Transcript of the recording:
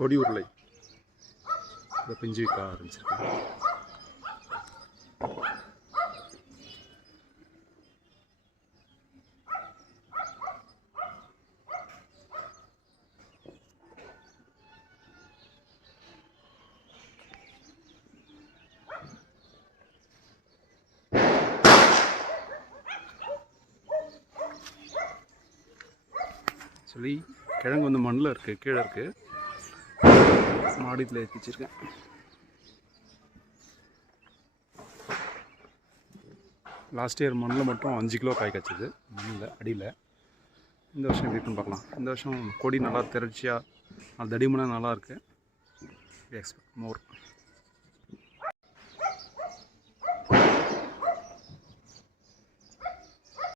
கொடி உருளை இதை பிஞ்சு வைக்க ஆரம்பிச்சிருக்கேன். சொல்லி கிழங்கு வந்து மண்ணில் இருக்குது, கீழே இருக்குது, மாடியில் ஏற்றி வச்சிருக்கேன். லாஸ்ட் இயர் மண்ணில் மட்டும் 5 கிலோ காய் காய்ச்சிது மண்ணில் அடியில். இந்த வருஷம் எப்படி இருக்குன்னு பார்க்கலாம். இந்த வருஷம் கொடி நல்லா திரட்சியாக தடிமனாக நல்லா இருக்குது. எக்ஸ்பெக்ட் மோர்.